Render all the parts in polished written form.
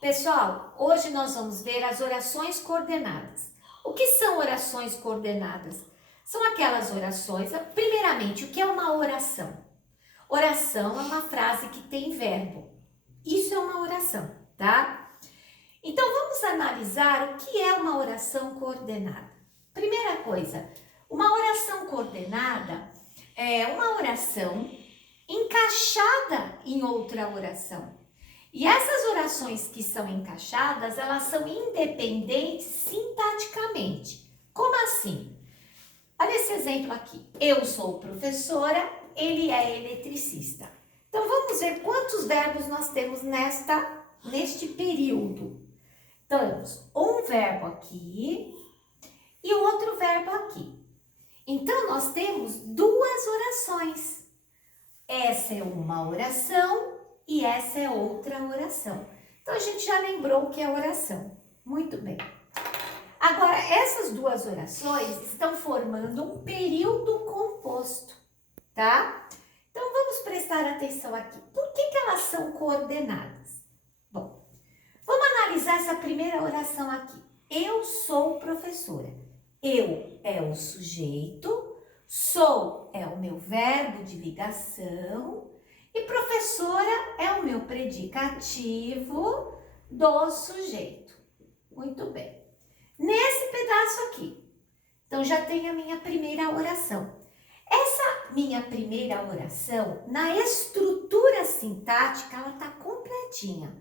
Pessoal, hoje nós vamos ver as orações coordenadas. O que são orações coordenadas? São aquelas orações, primeiramente, o que é uma oração? Oração é uma frase que tem verbo. Isso é uma oração, tá? Então vamos analisar o que é uma oração coordenada. Primeira coisa, uma oração coordenada é uma oração encaixada em outra oração. E essas orações que são encaixadas, elas são independentes sintaticamente. Como assim? Olha esse exemplo aqui. Eu sou professora, ele é eletricista. Então vamos ver quantos verbos nós temos neste período. Então, temos um verbo aqui e outro verbo aqui. Então, nós temos duas orações. Essa é uma oração e essa é outra oração. Então, a gente já lembrou o que é oração. Muito bem. Agora, essas duas orações estão formando um período composto, tá? Então, vamos prestar atenção aqui. Por que elas são coordenadas? Bom, vamos analisar essa primeira oração aqui. Eu sou professora. Eu é o sujeito, sou é o meu verbo de ligação e professora é o meu predicativo do sujeito. Muito bem. Nesse pedaço aqui, então já tem a minha primeira oração. Essa minha primeira oração, na estrutura sintática, ela tá completinha.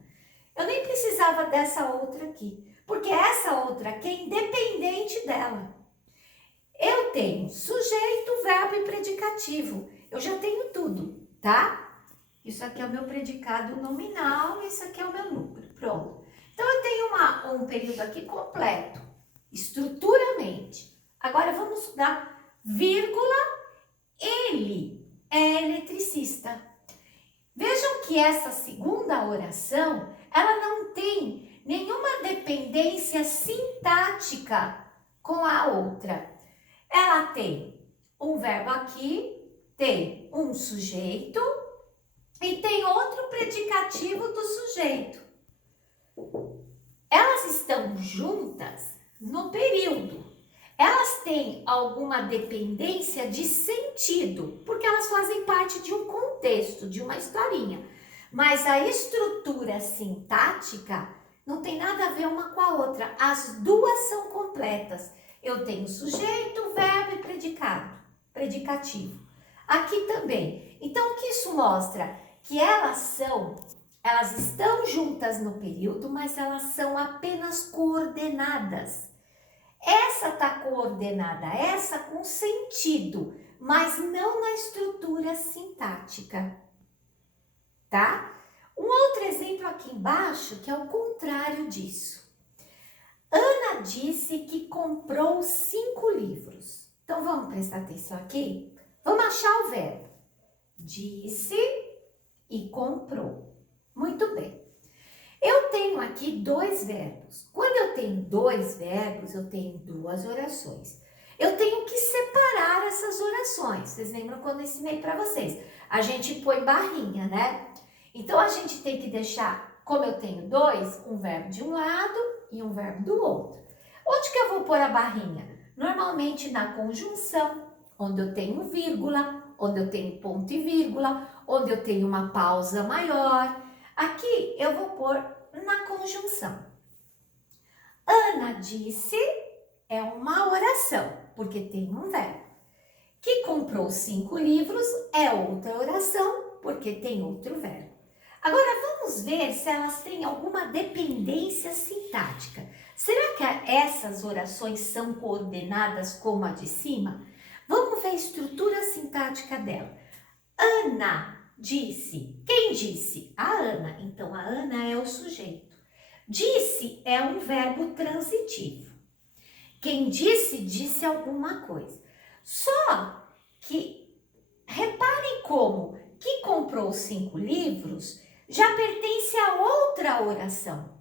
Eu nem precisava dessa outra aqui, porque essa outra aqui é independente dela. Eu tenho sujeito, verbo e predicativo. Eu já tenho tudo, tá? Isso aqui é o meu predicado nominal, isso aqui é o meu número. Pronto. Então, eu tenho um período aqui completo, estruturalmente. Agora, vamos estudar vírgula. Ele é eletricista. Vejam que essa segunda oração, ela não tem nenhuma dependência sintática com a outra. Ela tem um verbo aqui, tem um sujeito e tem outro predicativo do sujeito. Elas estão juntas no período. Elas têm alguma dependência de sentido, porque elas fazem parte de um contexto, de uma historinha. Mas a estrutura sintática não tem nada a ver uma com a outra. As duas são completas. Eu tenho sujeito, verbo e predicativo. Aqui também. Então, o que isso mostra? Que elas estão juntas no período, mas elas são apenas coordenadas. Essa está coordenada, essa com sentido, mas não na estrutura sintática, tá? Um outro exemplo aqui embaixo, que é o contrário disso. Ana disse que comprou 5 livros. Então, vamos prestar atenção aqui? Vamos achar o verbo. Disse e comprou. Muito bem. Eu tenho aqui 2 verbos. Quando eu tenho 2 verbos, eu tenho 2 orações. Eu tenho que separar essas orações. Vocês lembram quando eu ensinei para vocês? A gente põe barrinha, né? Então, a gente tem que deixar, como eu tenho 2, um verbo de um lado e um verbo do outro. Onde que eu vou pôr a barrinha? Normalmente na conjunção, onde eu tenho vírgula, onde eu tenho ponto e vírgula, onde eu tenho uma pausa maior. Aqui eu vou pôr na conjunção. Ana disse é uma oração, porque tem um verbo. Que comprou 5 livros é outra oração, porque tem outro verbo. Agora vamos ver se elas têm alguma dependência sintática. Será que essas orações são coordenadas como a de cima? Vamos ver a estrutura sintática dela. Ana disse. Quem disse? A Ana. Então, a Ana é o sujeito. Disse é um verbo transitivo. Quem disse, disse alguma coisa. Só que, reparem como que comprou 5 livros já pertence a outra oração.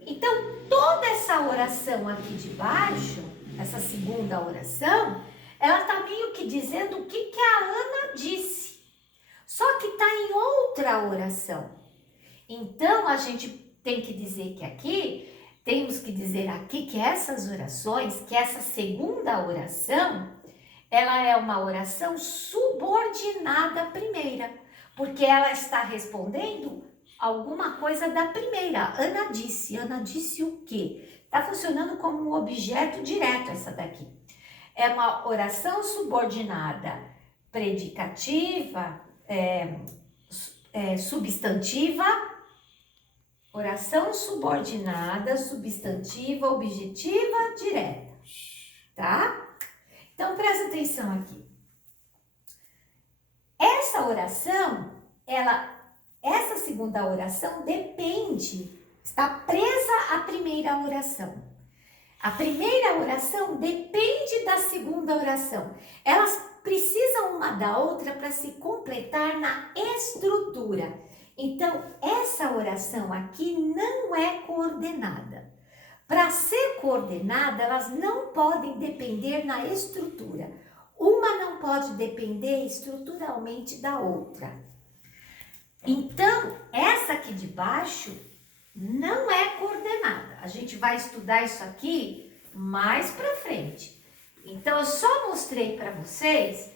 Então, toda essa oração aqui de baixo, essa segunda oração, ela está meio que dizendo o que a Ana disse. Só que está em outra oração. Então, a gente tem que dizer que aqui, temos que dizer aqui que essas orações, que essa segunda oração, ela é uma oração subordinada à primeira, porque ela está respondendo alguma coisa da primeira. Ana disse o quê? Está funcionando como um objeto direto essa daqui. É uma oração subordinada predicativa, substantiva, oração subordinada, substantiva, objetiva, direta, tá? Então, presta atenção aqui. Essa oração, essa segunda oração depende, está presa à primeira oração. A primeira oração depende da segunda oração. Elas precisam uma da outra para se completar na estrutura. Então, essa oração aqui não é coordenada. Para ser coordenada, elas não podem depender na estrutura. Uma não pode depender estruturalmente da outra. Então, essa aqui de baixo não é coordenada. A gente vai estudar isso aqui mais para frente. Então, eu só mostrei para vocês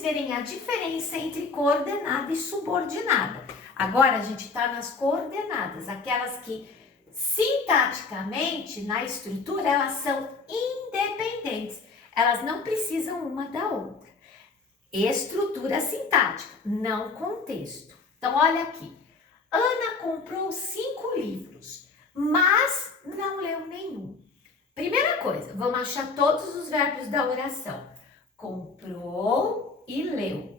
verem a diferença entre coordenada e subordinada. Agora, a gente está nas coordenadas, aquelas que sintaticamente, na estrutura, elas são independentes. Elas não precisam uma da outra. Estrutura sintática, não contexto. Então, olha aqui. Ana comprou 5 livros, mas não leu nenhum. Primeira coisa, vamos achar todos os verbos da oração. Comprou e leu.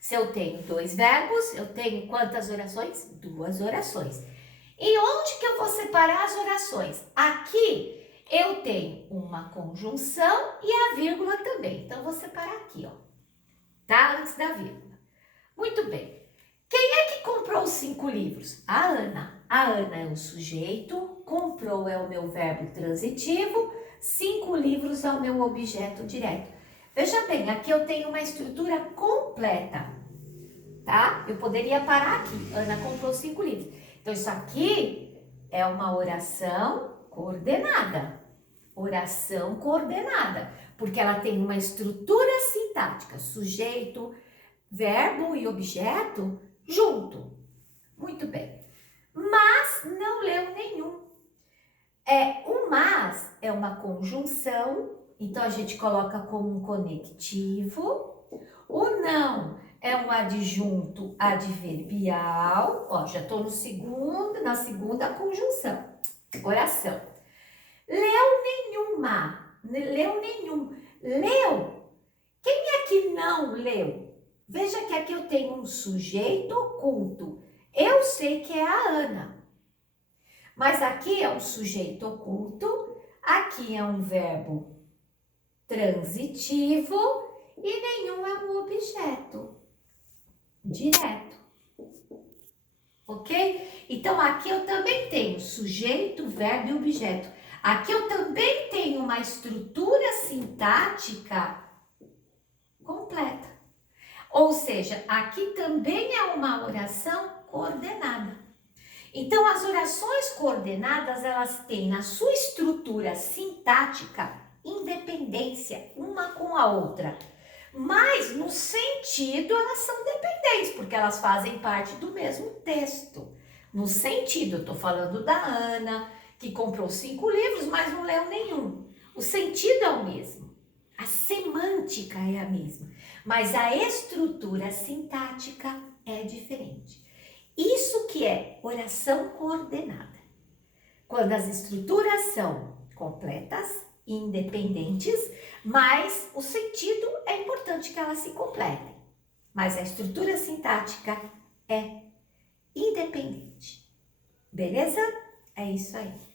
Se eu tenho 2 verbos, eu tenho quantas orações? 2 orações. E onde que eu vou separar as orações? Aqui eu tenho uma conjunção e a vírgula também. Então, eu vou separar aqui, ó. Tá? Antes da vírgula. Muito bem. Quem é que comprou os 5 livros? A Ana. A Ana é o sujeito, comprou é o meu verbo transitivo, 5 livros é o meu objeto direto. Veja bem, aqui eu tenho uma estrutura completa, tá? Eu poderia parar aqui. Ana comprou 5 livros. Então, isso aqui é uma oração coordenada. Oração coordenada, porque ela tem uma estrutura sintática, sujeito, verbo e objeto junto. Muito bem. Mas não leu nenhum. O mas é uma conjunção, então a gente coloca como um conectivo. O não é um adjunto adverbial. Ó, já estou na segunda conjunção. Oração. Leu nenhuma. Leu nenhum. Leu. Quem é que não leu? Veja que aqui eu tenho um sujeito oculto. Eu sei que é a Ana. Mas aqui é um sujeito oculto. Aqui é um verbo transitivo. E nenhum é um objeto direto. Ok? Então, aqui eu também tenho sujeito, verbo e objeto. Aqui eu também tenho uma estrutura sintática completa. Ou seja, aqui também é uma oração coordenada. Então, as orações coordenadas, elas têm na sua estrutura sintática independência uma com a outra. Mas, no sentido, elas são dependentes, porque elas fazem parte do mesmo texto. No sentido, eu estou falando da Ana, que comprou 5 livros, mas não leu nenhum. O sentido é o mesmo. A semântica é a mesma. Mas a estrutura sintática é diferente. Isso que é oração coordenada. Quando as estruturas são completas, independentes, mas o sentido é importante que elas se completem. Mas a estrutura sintática é independente. Beleza? É isso aí.